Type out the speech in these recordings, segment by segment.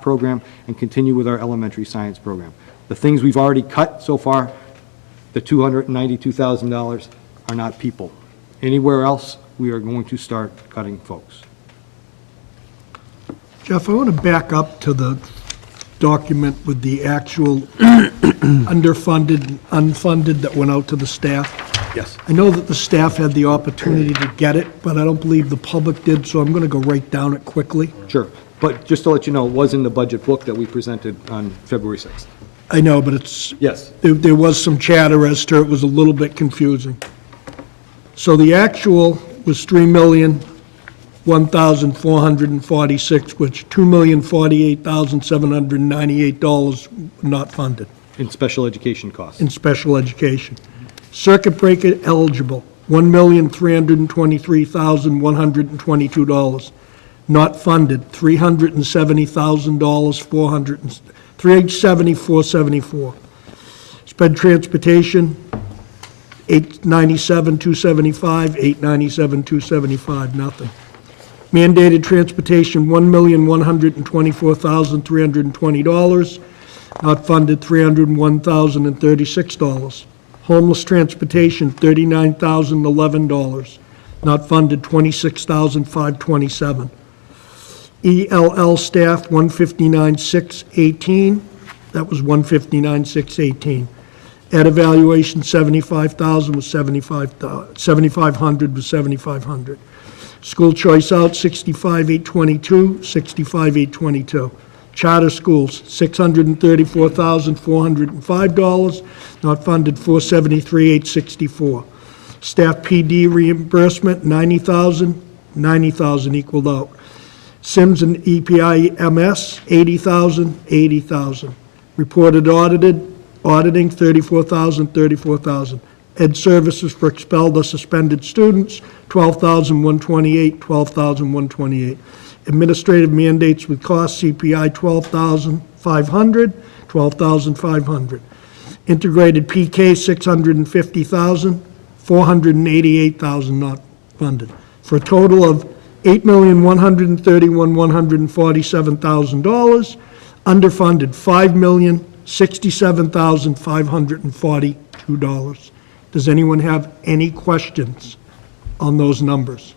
program and continue with our elementary science program. The things we've already cut so far, the $292,000, are not people. Anywhere else, we are going to start cutting folks. Jeff, I want to back up to the document with the actual underfunded and unfunded that went out to the staff. Yes. I know that the staff had the opportunity to get it, but I don't believe the public did, so I'm going to go right down it quickly. Sure. But just to let you know, it was in the budget book that we presented on February 6th. I know, but it's, Yes. there was some chatter as to it was a little bit confusing. So the actual was $3,001,446, which $2,048,798 not funded In special education costs. in special education. Circuit breaker eligible, $1,323,122. Not funded, $370,000, $370,474. Sped transportation, $897,275, $897,275, nothing. Mandated transportation, $1,124,320. Not funded, $301,036. Homeless transportation, $39,011. Not funded, $26,527. ELL staff, $159,618. That was $159,618. Ed evaluation, $75,000 was $7,500 was $7,500. School choice out, $65,822, $65,822. Charter schools, $634,405. Not funded, $473,864. Staff PD reimbursement, $90,000, $90,000 equaled out. Sims and EPI MS, $80,000, $80,000. Reported auditing, $34,000, $34,000. Ed services for expelled or suspended students, $12,128, $12,128. Administrative mandates with cost, CPI, $12,500, $12,500. Integrated PK, $650,000, $488,000 not funded, for a total of $8,131,147,000, underfunded $5,067,542. Does anyone have any questions on those numbers?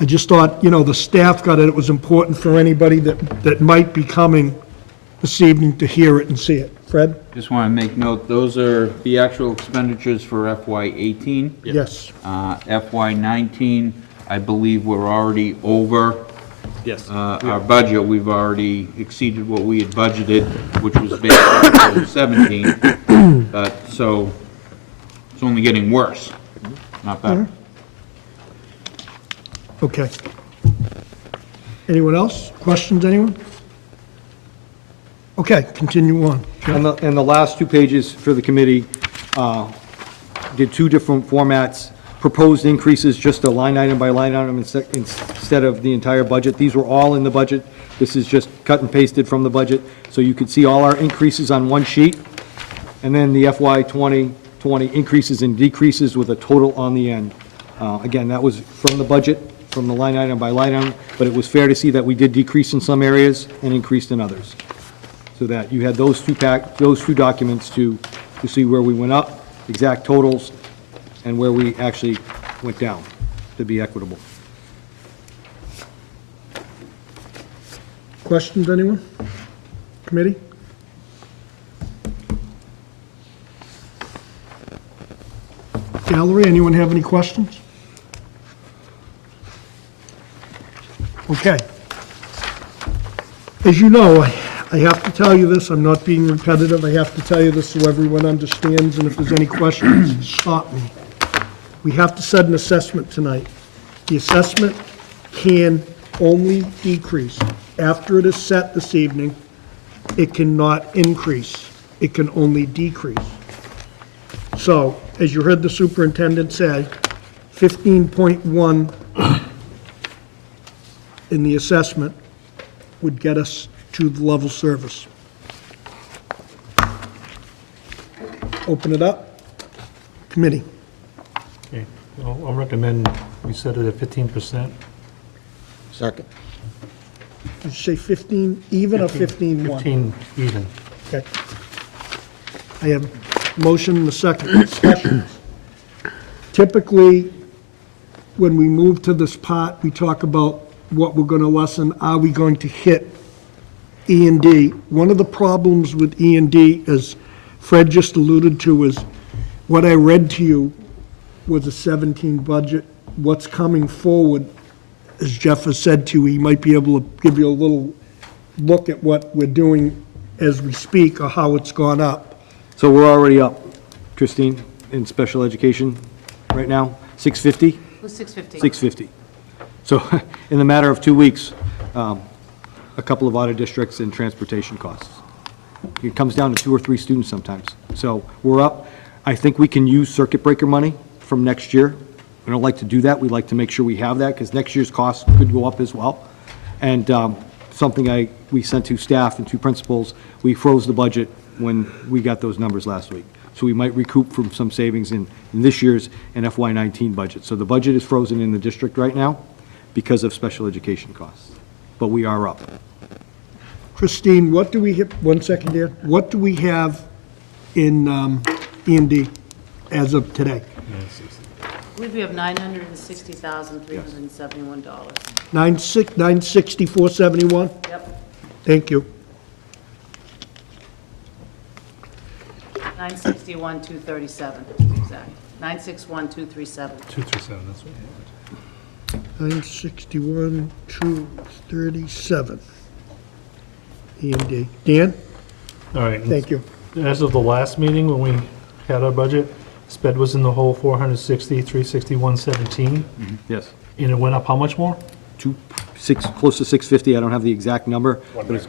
I just thought, the staff got it. It was important for anybody that might be coming this evening to hear it and see it. Fred? Just want to make note, those are the actual expenditures for FY '18. Yes. FY '19, I believe we're already over Yes. our budget. We've already exceeded what we had budgeted, which was based on 17. So it's only getting worse, not better. Okay. Anyone else? Questions, anyone? Okay, continue on. And the last two pages for the committee did two different formats, proposed increases, just a line item by line item instead of the entire budget. These were all in the budget. This is just cut and pasted from the budget. So you could see all our increases on one sheet, and then the FY 2020 increases and decreases with a total on the end. Again, that was from the budget, from the line item by line item, but it was fair to see that we did decrease in some areas and increased in others. So that you had those two documents to see where we went up, exact totals, and where we actually went down, to be equitable. Questions, anyone? Committee? Gallery, anyone have any questions? Okay. As you know, I have to tell you this, I'm not being repetitive, I have to tell you this so everyone understands, and if there's any questions, stop me. We have to set an assessment tonight. The assessment can only decrease. After it is set this evening, it cannot increase. It can only decrease. So, as you heard the superintendent say, 15.1 in the assessment would get us to the level service. Open it up. Committee. Okay, I'll recommend we set it at 15%. Second. Did you say 15 even or 15-1? 15 even. Okay. I have motion and a second. Discussions. Typically, when we move to this part, we talk about what we're going to lessen. Are we going to hit E&D? One of the problems with E&D, as Fred just alluded to, is what I read to you was a 17 budget. What's coming forward, as Jeff has said to you, he might be able to give you a little look at what we're doing as we speak or how it's gone up. So we're already up, Christine, in special education right now, 650? It was 650. 650. So in the matter of 2 weeks, a couple of out of districts and transportation costs. It comes down to 2 or 3 students sometimes. So we're up. I think we can use circuit breaker money from next year. We don't like to do that. We like to make sure we have that because next year's costs could go up as well. And something we sent to staff and to principals, we froze the budget when we got those numbers last week. So we might recoup from some savings in this year's and FY19 budget. So the budget is frozen in the district right now because of special education costs. But we are up. Christine, what do we hit, 1 second here, what do we have in E&D as of today? I believe we have $960,371. 96471? Yep, Thank you. 961,237, to be exact. 961,237. 237, that's what we 961, 237. E&D. Dan? had. All right. Thank you. As of the last meeting, when we had our budget, sped was in the hole 460, 361.17, Yes. and it went up how much more? Close to 650. I don't have the exact number. But it's,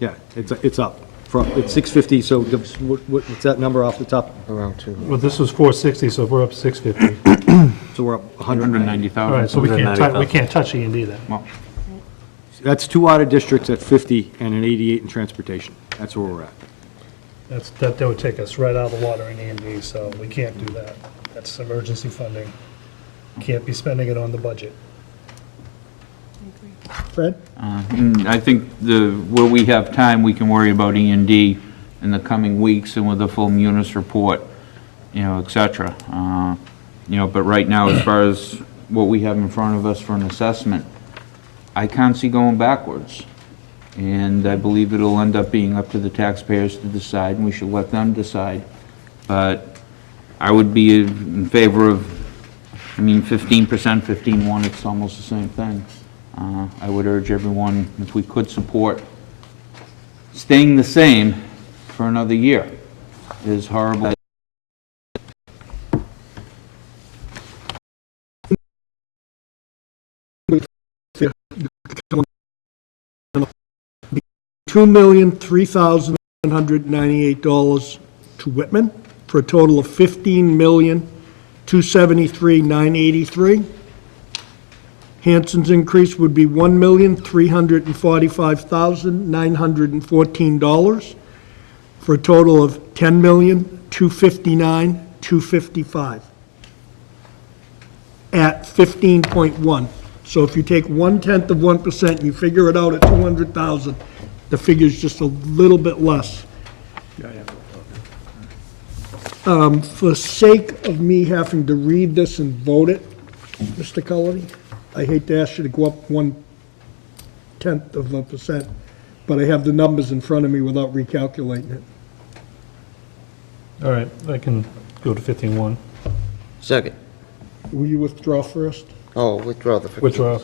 yeah, it's up. It's 650, so what's that number off the top? Around 2. Well, this was 460, so we're up 650. So we're up 190. All right, 190,000. so we can't touch E&D then. Well, That's 2 out of districts at 50 and an 88 in transportation. That's where we're at. That would take us right out of the water in E&D, so we can't do that. That's emergency funding. Can't be spending it on the budget. Fred? and I think where we have time, we can worry about E&D in the coming weeks and with the full Munis report, et cetera. But right now, as far as what we have in front of us for an assessment, I can't see going backwards. And I believe it'll end up being up to the taxpayers to decide, and we should let them decide. But I would be in favor of, 15%, 15.1, it's almost the same thing. I would urge everyone, if we could support staying the same for another year, as horrible as $2,003,798 to Whitman, for a total of $15,273,983. Hanson's increase would be $1,345,914, for a total of $10,259,255, at 15.1. So if you take 1/10 of 1% and you figure it out at 200,000, the figure's just a little bit less. For sake of me having to read this and vote it, Mr. Cullity, I hate to ask you to go up 1/10 of a percent, but I have the numbers in front of me without recalculating it. All right, I can go to 15.1. Second. Will you withdraw first? Oh, withdraw the 15%. Withdraw.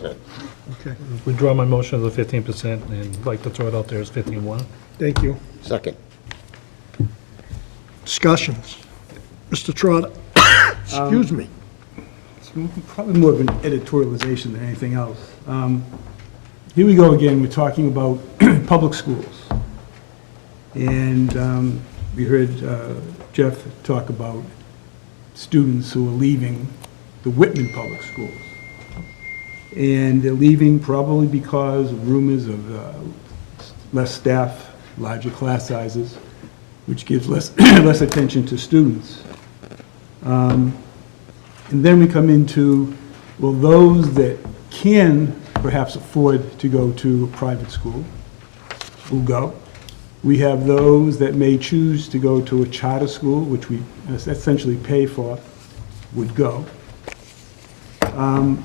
Okay, Withdraw my motion of the 15%, and I'd like to throw it out there as 15.1. thank you. Second. Discussions. Mr. Trotter, excuse me. It's probably more of an editorialization than anything else. Here we go again, we're talking about public schools. And we heard Jeff talk about students who are leaving the Whitman Public Schools. And they're leaving probably because of rumors of less staff, larger class sizes, which gives less, less attention to students. And then we come into, well, those that can perhaps afford to go to a private school will go. We have those that may choose to go to a charter school, which we essentially pay for, would go. And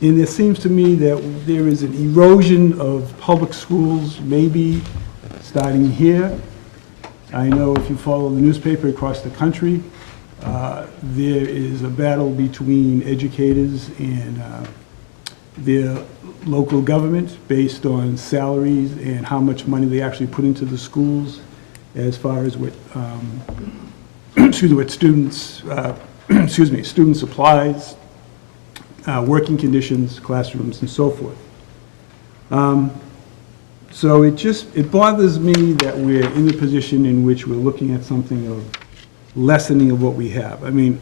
it seems to me that there is an erosion of public schools, maybe starting here. I know if you follow the newspaper across the country, there is a battle between educators and their local government based on salaries and how much money they actually put into the schools as far as what, what students, student supplies, working conditions, classrooms, and so forth. So it bothers me that we're in the position in which we're looking at something of lessening of what we have. I mean,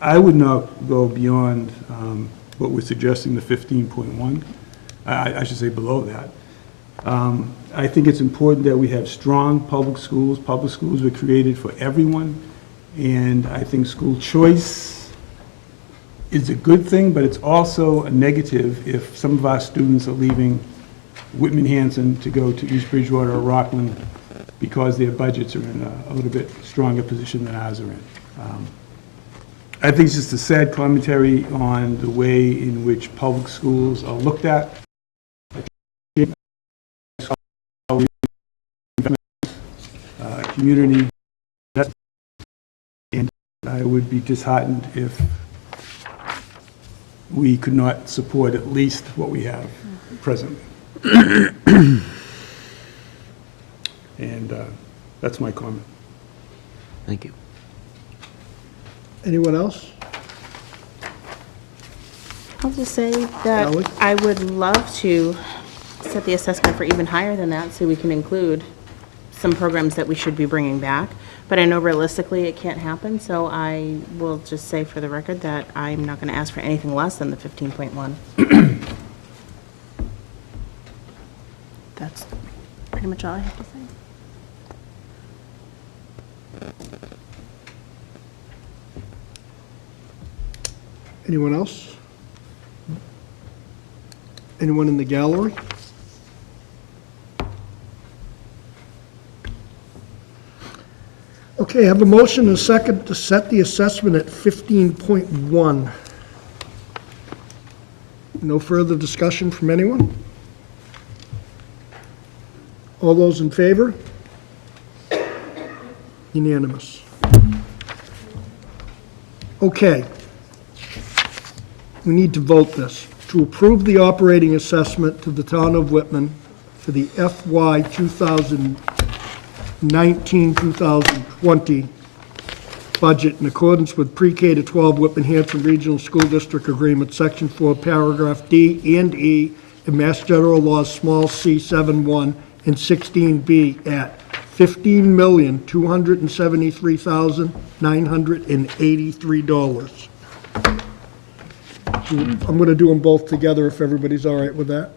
I would not go beyond what we're suggesting, the 15.1. I should say below that. I think it's important that we have strong public schools. Public schools were created for everyone, and I think school choice is a good thing, but it's also a negative if some of our students are leaving Whitman-Hanson to go to East Bridgewater or Rockland because their budgets are in a little bit stronger position than ours are in. I think it's just a sad commentary on the way in which public schools are looked at. Community, and I would be disheartened if we could not support at least what we have presently. And that's my comment. Thank you. Anyone else? I'll just say that Ally? I would love to set the assessment for even higher than that, so we can include some programs that we should be bringing back. But I know realistically it can't happen, so I will just say for the record that I'm not going to ask for anything less than the 15.1. That's pretty much all I have to say. Anyone else? Anyone in the gallery? Okay, I have a motion and a second to set the assessment at 15.1. No further discussion from anyone? All those in favor? Unanimous. Okay. We need to vote this. To approve the operating assessment to the town of Whitman for the FY 2019-2020 budget in accordance with pre-K to 12 Whitman-Hanson Regional School District Agreement, Section 4, Paragraph D and E, in Mass General Laws, small c 7(1) and 16B at $15,273,983. I'm going to do them both together if everybody's all right with that.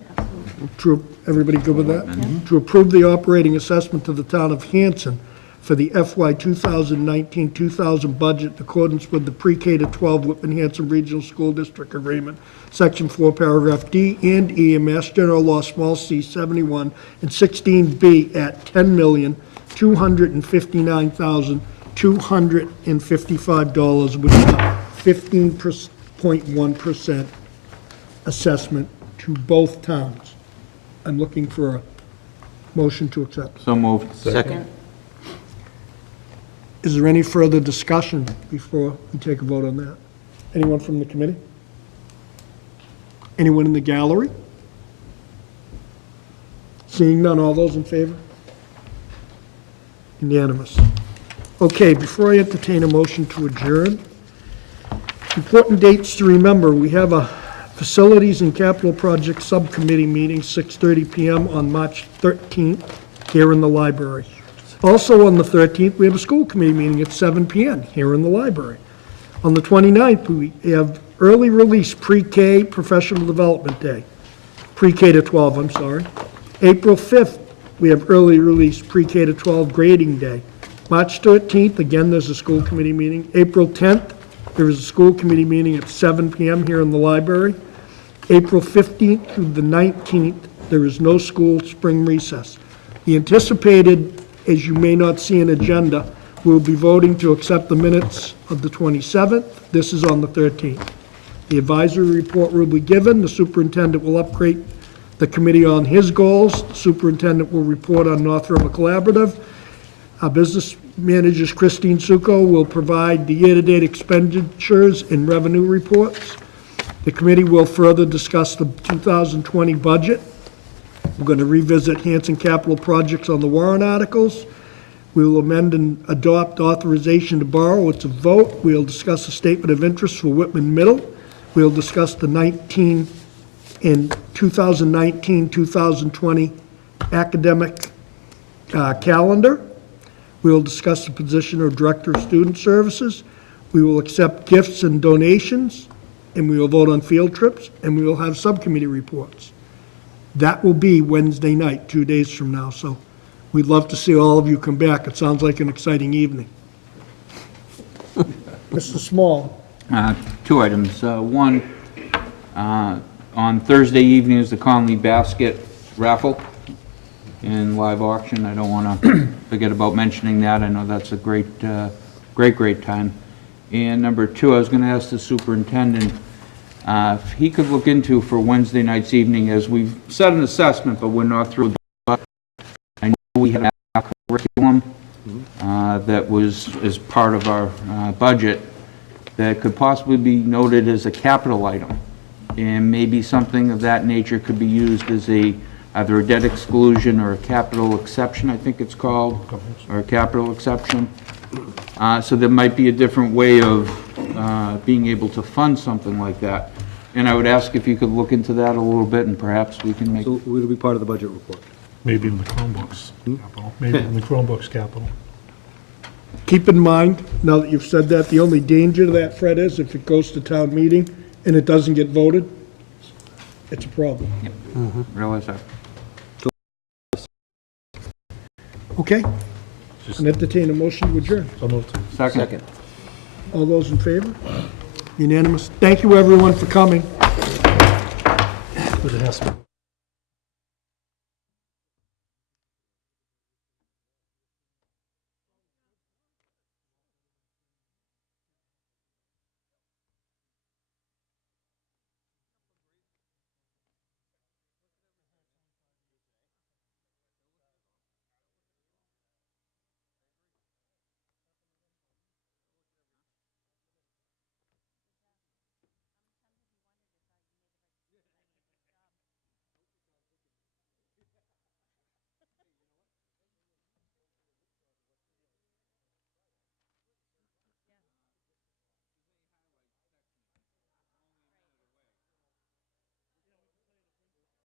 Everybody good with that? To approve the operating assessment to the town of Hanson for the FY 2019-2000 budget in accordance with the pre-K to 12 Whitman-Hanson Regional School District Agreement, Section 4, Paragraph D and E, in Mass General Law, small c 71 and 16B at $10,259,255, which is a 15.1% assessment to both towns. I'm looking for a motion to accept. So moved. Second. Is there any further discussion before we take a vote on that? Anyone from the committee? Anyone in the gallery? Seeing none, all those in favor? Unanimous. Okay, before I entertain a motion to adjourn, important dates to remember. We have a Facilities and Capital Projects Subcommittee meeting, 6:30 PM on March 13th, here in the library. Also on the 13th, we have a school committee meeting at 7 PM here in the library. On the 29th, we have early release pre-K professional development day, pre-K to 12, I'm sorry. April 5th, we have early release pre-K to 12 grading day. March 13th, again, there's a school committee meeting. April 10th, there is a school committee meeting at 7 PM here in the library. April 15th through the 19th, there is no school spring recess. The anticipated, as you may not see an agenda, we'll be voting to accept the minutes of the 27th. This is on the 13th. The advisory report will be given. The superintendent will upgrade the committee on his goals. The superintendent will report on North River Collaborative. Our business managers, Christine Suko, will provide the year-to-date expenditures and revenue reports. The committee will further discuss the 2020 budget. We're going to revisit Hanson capital projects on the warrant articles. We will amend and adopt authorization to borrow. It's a vote. We'll discuss a statement of interest for Whitman Middle. We'll discuss the 2019-2020 academic calendar. We'll discuss the position of Director of Student Services. We will accept gifts and donations, and we will vote on field trips, and we will have subcommittee reports. That will be Wednesday night, 2 days from now, so we'd love to see all of you come back. It sounds like an exciting evening. Mr. Small. Two items. One, on Thursday evening is the Conley Basket Raffle and live auction. I don't want to forget about mentioning that. I know that's a great time. And number two, I was going to ask the superintendent if he could look into for Wednesday night's evening, as we've set an assessment, but we're not through the budget. I know we have a curriculum that was as part of our budget that could possibly be noted as a capital item, and maybe something of that nature could be used as either a debt exclusion or a capital exception, I think it's called, or a capital exception. So there might be a different way of being able to fund something like that. And I would ask if you could look into that a little bit, and perhaps we can make... So it'll be part of the budget report. Maybe in the Chromebooks capital, maybe in the Chromebooks capital. Keep in mind, now that you've said that, the only danger to that, Fred, is if it goes to town meeting and it doesn't get voted, it's a problem. Realize that. Okay? And entertain a motion to adjourn. So moved. Second. All those in favor? Unanimous. Thank you, everyone, for coming. But it has to be.